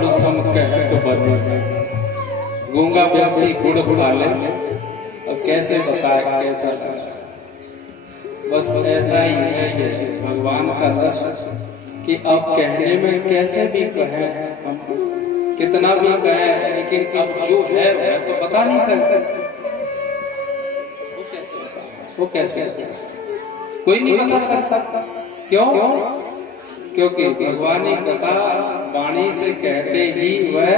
गुण सम कहत बने। गूंगा व्यक्ति गुड़ खा ले और कैसे बताए कैसा लगा। बस ऐसा ही है ये भगवान का रस कि अब कहने में कैसे भी कहें हम, कितना भी कहें, लेकिन अब जो है वह तो बता नहीं सकते। वो कैसे कोई नहीं बता सकता। क्यों? क्योंकि भगवान की कथा वाणी से कहते ही वह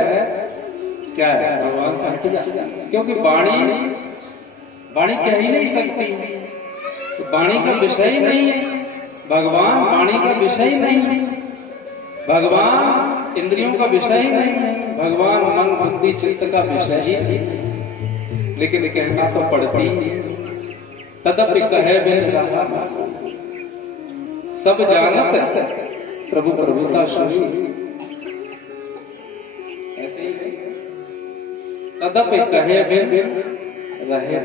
क्या है, भगवान से हट जाता है। क्योंकि वाणी कह ही नहीं सकती, वाणी का विषय ही नहीं है। भगवान वाणी का विषय ही नहीं है, भगवान इंद्रियों का विषय ही नहीं है, भगवान मन बुद्धि चित्त का विषय ही नहीं। लेकिन कहना तो पड़ती है। तदपि कहे बिन रहा सब जानत प्रभु प्रभुता शुरू। ऐसे ही तदपि कहे बिन रहे।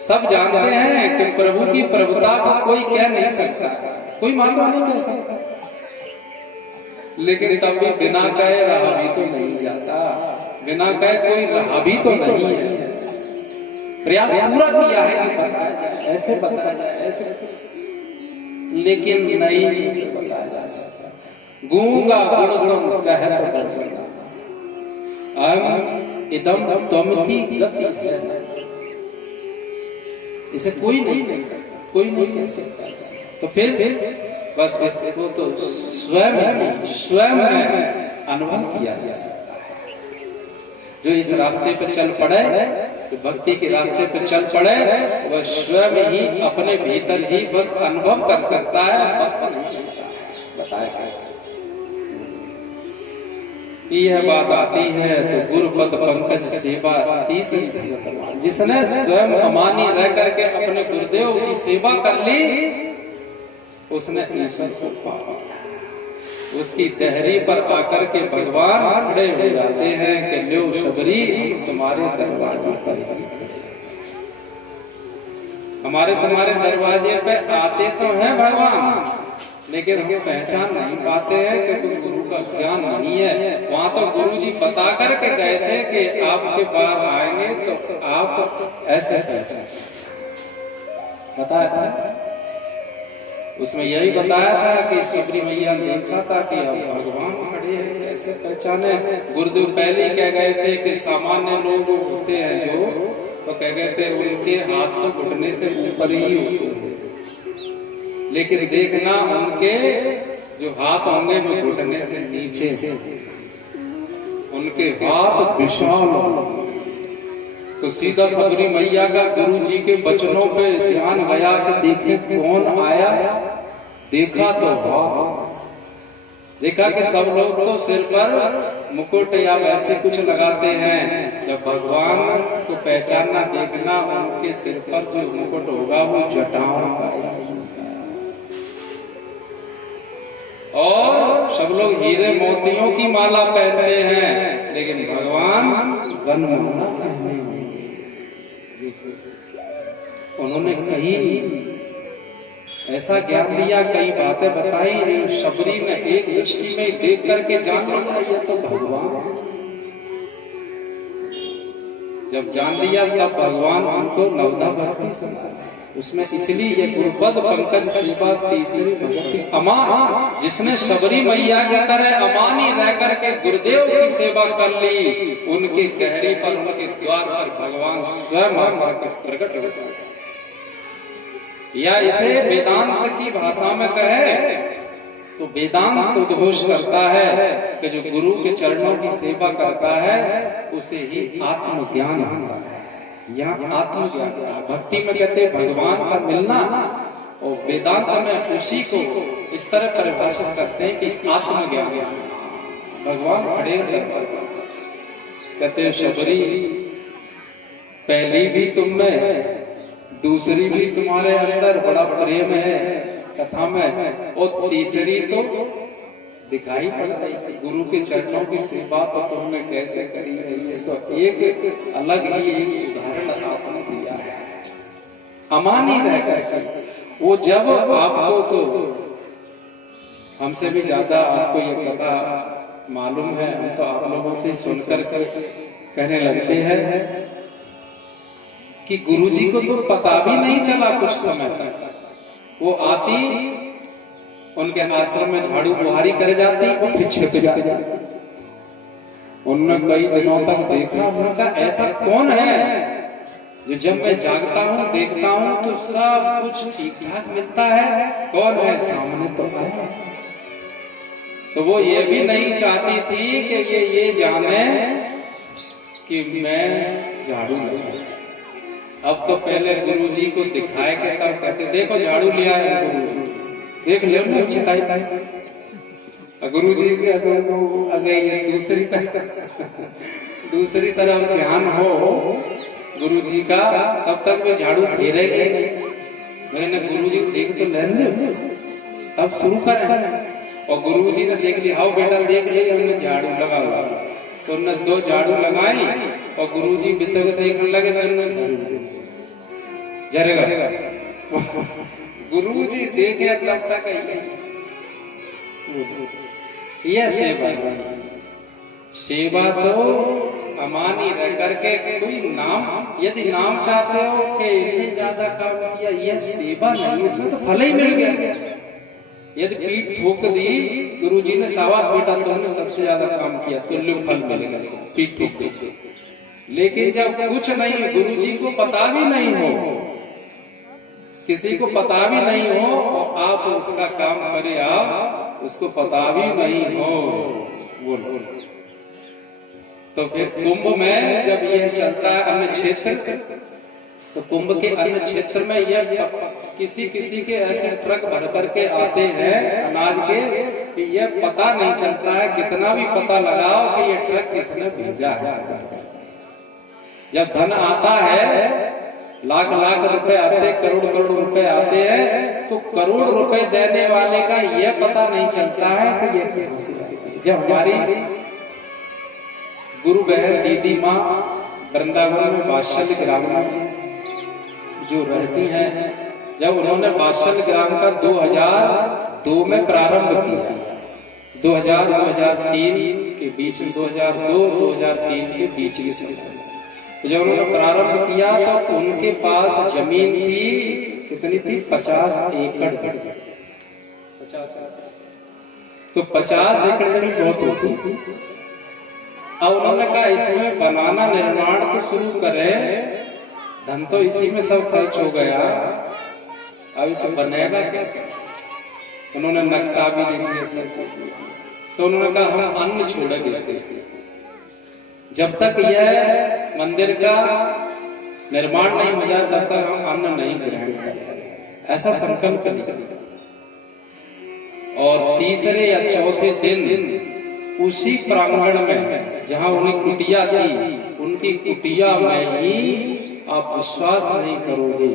सब जानते हैं कि प्रभु की प्रभुता को कोई कह नहीं सकता, कोई मानव नहीं कह सकता, लेकिन तब भी बिना कहे रहा भी तो नहीं जाता। बिना कहे कोई रहा भी तो नहीं है। प्रयास पूरा किया है कि बताया जाए, ऐसे बताया जाए, ऐसे, लेकिन नहीं उसे बताया जा सकता। गूंगा गुण सम कहत बने। इदम त्वम की गति है, इसे कोई नहीं कह सकता, कोई नहीं कह सकता। तो फिर बस वो तो स्वयं में अनुभव किया जा सकता है। जो इस रास्ते पर चल पड़े, जो भक्ति के रास्ते पर चल पड़े, वह स्वयं ही अपने भीतर ही बस अनुभव कर सकता है, बता नहीं सकता। बताया कैसे? यह बात आती है तो गुरुपद पंकज सेवा तीसरी। जिसने स्वयं अमानी रह करके अपने गुरुदेव की सेवा कर ली, उसने ईश्वर को पाया। उसकी तहरी पर आकर के भगवान खड़े हो जाते हैं कि लो शबरी तुम्हारे दरवाजे पर, हमारे तुम्हारे दरवाजे पे आते तो हैं भगवान, लेकिन हम पहचान नहीं पाते हैं क्योंकि गुरु का ज्ञान नहीं है। वहां तो गुरु जी बता करके गए थे कि आपके पास आएंगे तो आप ऐसे पहचान, बताया था। उसमें यही बताया था कि सबरी मैया ने देखा था कि अब भगवान खड़े हैं, कैसे पहचाने। गुरुदेव पहले कह गए थे कि सामान्य लोग होते हैं जो, तो कह गए थे उनके हाथ तो घुटने से ऊपर ही होते हैं, लेकिन देखना उनके जो हाथ होंगे वो घुटने से नीचे, उनके हाथ विशाल। तो सीधा सबरी मैया का गुरु जी के वचनों पे ध्यान गया कि देखे कौन आया। देखा तो देखा कि सब लोग तो सिर पर मुकुट या वैसे कुछ लगाते हैं। जब भगवान को पहचानना, देखना उनके सिर पर जो मुकुट होगा वो जटाओं का, और सब लोग हीरे मोतियों की माला पहनते हैं, लेकिन भगवान वनमाला पहने। उन्होंने कहीं ऐसा ज्ञान दिया, कई बातें बताई। शबरी ने एक दृष्टि में देख करके जान लिया ये तो भगवान। जब जान लिया तब भगवान उनको नवदा भक्ति सुना। उसमें इसलिए ये गुरुपद पंकज सेवा तीसरी भक्ति अमान, जिसने सबरी मैया की तरह अमानी रह करके गुरुदेव की सेवा कर ली, उनकी गहरी पर, उनके द्वार पर भगवान स्वयं आकर प्रकट होता है। या इसे वेदांत की भाषा में कहे तो वेदांत उद्घोष करता है कि जो गुरु के चरणों की सेवा करता है उसे ही आत्मज्ञान होता है। यहाँ आत्मज्ञान, भक्ति में कहते भगवान का मिलना, और वेदांत में उसी को इस तरह परिभाषित करते हैं कि आत्मज्ञान। भगवान खड़े कहते शबरी पहली भी तुम में, दूसरी भी तुम्हारे अंदर बड़ा प्रेम है कथा में, और तीसरी तो दिखाई पड़ता है। गुरु के चरणों की सेवा तो तुमने कैसे करी है, तो एक अलग ही एक उदाहरण आपने दिया है। अमानी रह करके वो जब आपको, तो हमसे भी ज्यादा आपको ये कथा मालूम है, हम तो आप लोगों से सुनकर कहने लगते हैं कि गुरुजी को तो पता भी नहीं चला कुछ समय तक। वो आती, उनके आश्रम में झाड़ू बुहारी कर जाती और फिर छिप जाती। उन्होंने कई दिनों तक देखा, उनका ऐसा कौन है जो जब मैं जागता हूँ देखता हूँ तो सब कुछ ठीक ठाक मिलता है, कौन है सामने तो है। तो वो ये भी नहीं चाहती थी कि ये जाने कि मैं झाड़ू लगाऊं। अब तो पहले गुरुजी को दिखाए के तब कहते देखो झाड़ू लिया है गुरु, देख ले छिटाई। गुरुजी के अगर ये दूसरी तरफ ध्यान हो गुरुजी का, तब तक वो झाड़ू फेरेगा नहीं। मैंने गुरुजी देख तो लेने अब शुरू करें। और गुरुजी ने देख लिया, आओ बेटा देख लिया हमने झाड़ू लगा हुआ, तो उन्होंने 2 झाड़ू लगाई और गुरुजी भीतर देखने लगे तो जरेगा। गुरुजी देखे तब तक ये सेवा तो अमानी रह करके कोई नाम, यदि नाम चाहते हो कि इतने ज्यादा काम किया, यह सेवा नहीं, इसमें तो फल ही मिल गया। यदि पीठ ठोक दी गुरुजी ने, शाबाश बेटा तुमने सबसे ज्यादा काम किया, तुल्य फल मिलेगा, पीठ ठोक दी। लेकिन जब कुछ नहीं, गुरुजी को पता भी नहीं हो, किसी को पता भी नहीं हो और आप उसका काम करे, आप उसको पता भी नहीं हो, बोलो तो फिर कुंभ में जब यह चलता है अन्य क्षेत्र, तो कुंभ के अन्य क्षेत्र में यह किसी के ऐसे ट्रक भर करके आते हैं अनाज के कि यह पता नहीं चलता है, कितना भी पता लगाओ कि यह ट्रक किसने भेजा है। जब धन आता है, लाख रुपए आते, करोड़ रुपए आते हैं, तो करोड़ रुपए देने वाले का यह पता नहीं चलता है कि यह कहां से आए। जब हमारी गुरु बहन दीदी माँ वृंदावन में वात्सल्य ग्राम में जो रहती हैं, जब उन्होंने वात्सल्य ग्राम का 2002 में प्रारंभ किया, 2000-2003 के बीच में, 2002-2003 के बीच के समय जब उन्होंने प्रारंभ किया तो उनके पास जमीन थी, कितनी थी? 50 एकड़। 50 तो 50 एकड़ जमीन बहुत होती। अब उन्होंने कहा इसमें बनाना, निर्माण तो शुरू करें, धन तो इसी में सब खर्च हो गया, अब इसे बनेगा कैसे? उन्होंने नक्शा भी लिख दिया। तो उन्होंने कहा हम अन्न छोड़ेंगे, जब तक यह मंदिर का निर्माण नहीं हो जाए तब तक हम अन्न नहीं ग्रहण करेंगे, ऐसा संकल्प लिया। और तीसरे या चौथे दिन उसी प्रांगण में जहां उनकी कुटिया थी, उनकी कुटिया में ही आप विश्वास नहीं करोगे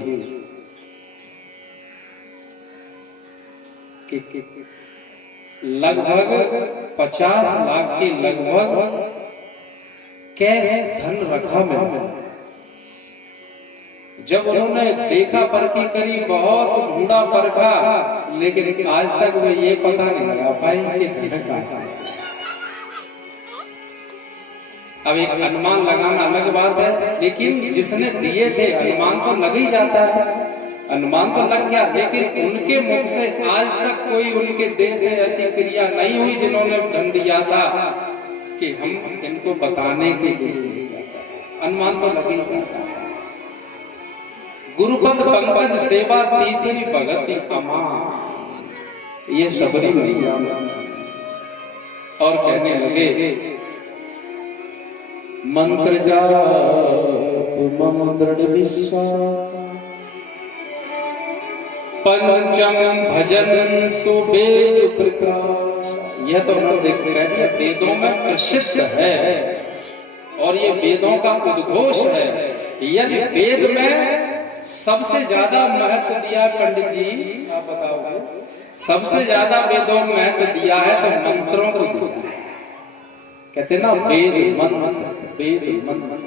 कि लगभग 50 लाख के लगभग कैश धन रखा मैंने। जब उन्होंने देखा परखी करी, बहुत ढूंढा परखा, लेकिन आज तक वो ये पता नहीं लगा पाए कि धन कहां से। अब एक अनुमान लगाना अलग बात है, लेकिन जिसने दिए थे अनुमान तो लग ही जाता है, अनुमान तो लग गया, लेकिन उनके मुख से आज तक कोई उनके देह से ऐसी क्रिया नहीं हुई जिन्होंने धन दिया था कि हम इनको बताने के लिए। अनुमान तो लग ही जाता है। गुरुपद पंकज सेवा तीसरी भगति अमान, ये सबरी मैया। और कहने लगे मंत्र जाप मम दृढ़ विश्वास, पंचम भजन सुवेद प्रकाश। यह तो उन्होंने कह दिया वेदों में प्रसिद्ध है और ये वेदों का उद्घोष है। यदि वेद में सबसे ज्यादा महत्व दिया पंडित जी, आप बताओगे सबसे ज्यादा वेदों में महत्व दिया है तो मंत्रों को दिया है। कहते ना वेद मंत्र, वेद मंत्र,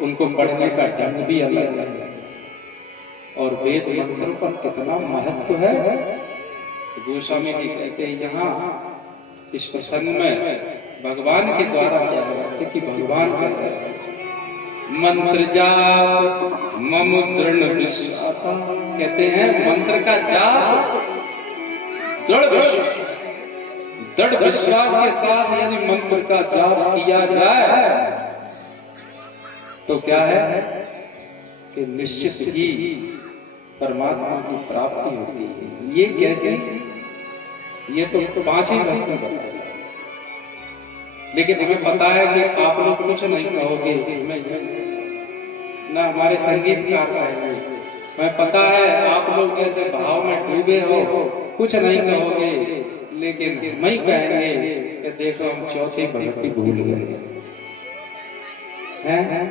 उनको पढ़ने का ढंग भी अलग है और वेद मंत्रों पर कितना महत्व है। तो गोस्वामी जी कहते हैं यहाँ इस प्रसंग में भगवान के द्वारा क्या है कि भगवान कहते हैं मंत्र जाप मम दृढ़ विश्वास, कहते हैं मंत्र का जाप दृढ़ विश्वास के साथ यदि मंत्र का जाप किया जाए तो क्या है कि निश्चित ही परमात्मा की प्राप्ति होती है। ये कैसे? ये तो 5 ही भक्ति बताए, लेकिन हमें पता है कि आप लोग कुछ नहीं कहोगे, ना हमारे संगीतकार कहेंगे, हमें पता है आप लोग ऐसे भाव में डूबे हो, कुछ नहीं कहोगे, लेकिन हम ही कहेंगे कि देखो हम चौथी भक्ति भूल गए हैं।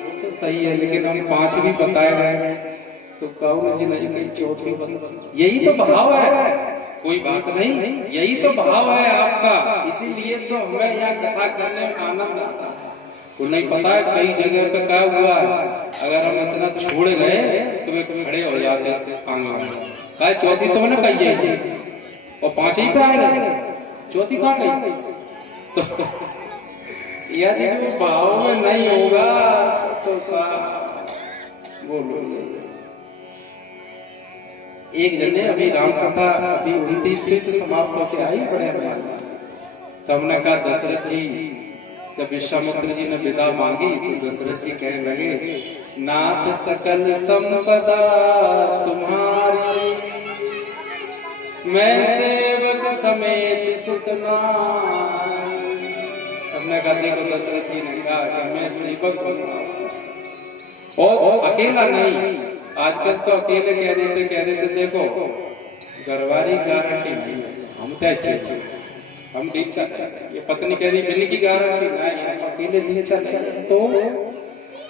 वो तो सही है, लेकिन हम 5 भी बताए गए तो कहो जी नहीं कहीं चौथी भक्ति। यही तो भाव है, कोई बात नहीं, यही तो भाव है आपका, इसीलिए तो हमें यहाँ कथा करने में आनंद आता है। वो नहीं पता है कई जगह पे क्या हुआ है, अगर हम इतना छोड़ गए तो वे खड़े हो जाते आंगन में, कहा चौथी तो मैंने कही है और 5 ही पे आ गए, चौथी कहाँ गई? तो यदि वो भाव में नहीं होगा तो बोलो। एक जने अभी राम कथा अभी 29 तो समाप्त होकर आई बड़े तो हमने कहा दशरथ जी, जब विश्वामित्र जी ने विदा मांगी तो दशरथ जी कहने लगे नाथ सकल संपदा तुम्हारी, मैं सेवक समेत सुतना। हमने कहा देखो दशरथ जी ने कहा कि मैं सेवक हूँ और अकेला नहीं, आजकल तो अकेले कह देते देखो घरवारी गारंटी नहीं है, हम तो अच्छे हम दीक्षा, ये पत्नी कह रही बिल्ली की गारंटी नहीं, हम अकेले दीक्षा नहीं तो।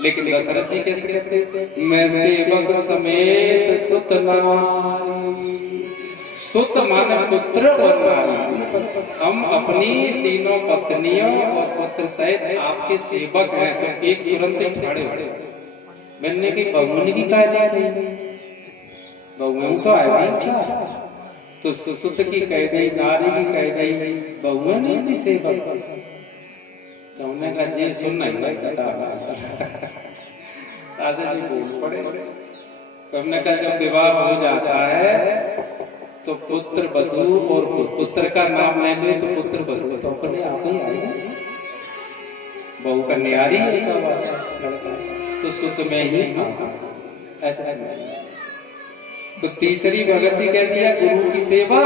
लेकिन दशरथ जी कैसे कहते मैं सेवक समेत सुत नारी, सुत माने पुत्र और नारी, हम अपनी तीनों पत्नियों और पुत्र सहित आपके सेवक हैं। तो एक तुरंत ही खड़े हो मैंने की बहुमनी की कह नहीं, बहुमन तो आएगी तो सुत की कह गई, नारी की कह गई, बहुआ नहीं थी सेवक। तो हमने कहा जी सुनना ही जी बोल पड़े। तो हमने कहा जब विवाह हो जाता है तो पुत्र वधू और पुत्र का नाम लेंगे तो पुत्र वधू तो अपने आप ही आएगा, बहू का न्यारी तो सुत में ही ऐसा। तो तीसरी भगति कह दिया गुरु की सेवा।